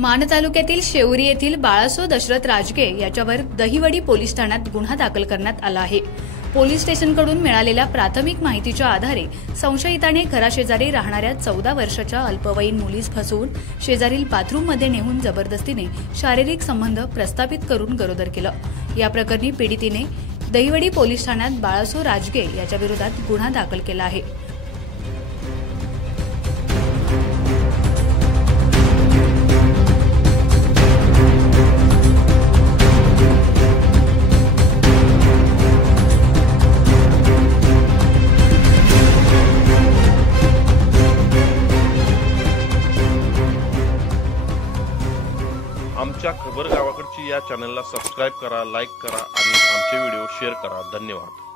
मान तालुक्यातील शेवरी येथील बाळासो दशरथ राजगे याच्यावर दहिवडी पोलीस ठाण्यात गुन्हा दाखल करण्यात आला आहे। पोलीस स्टेशनकडून मिळालेल्या प्राथमिक माहितीच्या आधारे संशयिताने घराशेजारी राहणाऱ्या 14 वर्षाच्या अल्पवयीन मुलीस फसवून शेजारील बाथरूममध्ये नेऊन जबरदस्तीने शारीरिक संबंध प्रस्थापित करून गरोदर केलं। या प्रकरणी पीडितेने दहिवडी पोलीस ठाण्यात बाळासो राजगे याच्या विरोधात गुन्हा दाखल केला आहे। आमच्या खबर गावाकडची या चॅनलला सबस्क्राइब करा, लाईक करा आणि आमचे व्हिडिओ शेअर करा। धन्यवाद।